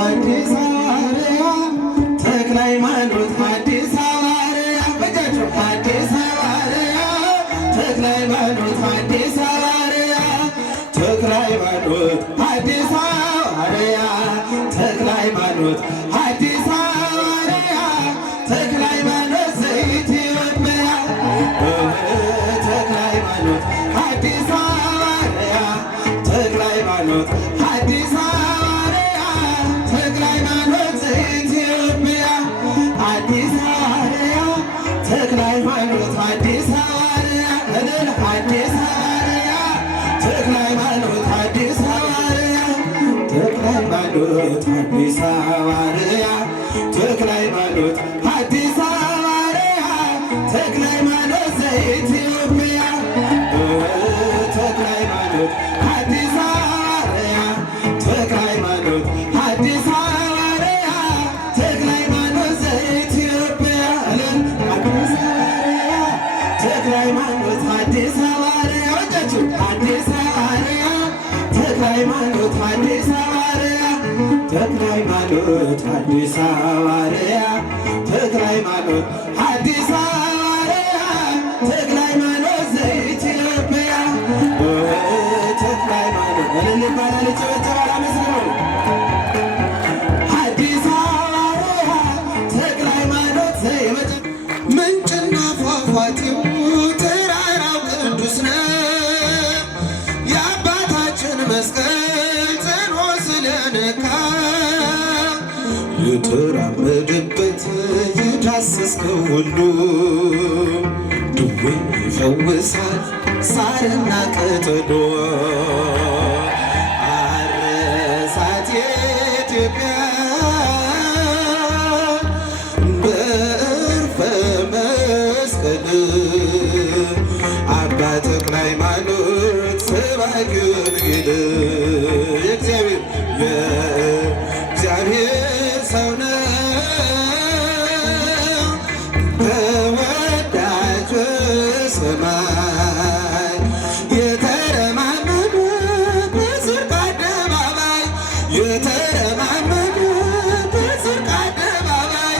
አዲስ ሐዋርያ ተክለ ሃይማኖት አዲስ ሐዋርያ በጃቸው አዲስ ሐዋርያ ተክለ ሃይማኖት አዲስ ሐዋርያ ተክለ ሃይማኖት አዲስ ሐዋርያ ተክለ ሃይማኖት አዲስ ሐዋርያ ተክለ ሃይማኖት ዘኢትዮጵያ ተክለ ሃይማኖት አዲስ ሐዋርያ ተክለ ሃይማኖት አዲስ ሐዋርያ ተክለ ሃይማኖት ዘኢትዮጵያ አዲስ ሐዋርያ ተክለ ሃይማኖት አዲስ ሐዋርያ አዲስ ሐዋርያ ተክለ ሃይማኖት አዲስ ሐዋርያ ተክለ ሃይማኖት አዲስ ሐዋርያ ተክለ ሃይማኖት አዲስ ሐዋርያ ተክለ ሃይማኖት ዘኢትዮጵያ ተክለ ሃይማኖት አዲስ ሐዋርያ ተክለ ሃይማኖት አዲስ ሐዋርያ ተክለ ሃይማኖት ዘኢትዮጵያ አዲስ ሐዋርያ ተክለ ሃይማኖት አዲስ ሐዋርያ ወጣችሁ አዲስ ሐዋርያ ተክለ ሃይማኖት አዲስ ሐዋርያ ተክለ ሃይማኖት አዲስ ሐዋርያ ተክለ ሃይማኖት አዲስ ሐዋርያ ተክለ ሃይማኖት ዘኢትዮጵያ ተክለ ሃይማኖት እልል ይባላል ይጨበጨባል አመስግኑ አዲስ ሐዋርያ ተክለ ሃይማኖት ምንጭና ፏፏቴው ተራራው ቅዱስ ነው የአባታችን መስቀል ጸኖ ስለነካ የተራመደበት የዳሰስከው ሁሉ ድዌ ይፈውሳል ሳርና ቅጠሎ አረሳት የኢትዮጵያ በዕርፈ መስቀል አባ ተክለ ሃይማኖት ሰባኪ ወንጌል የእግዚአብሔር ሰው ነው ተወዳጅ በሰማይ የተረማመደ በጽድቅ አደባባይ የተረማመደ በጽድቅ አደባባይ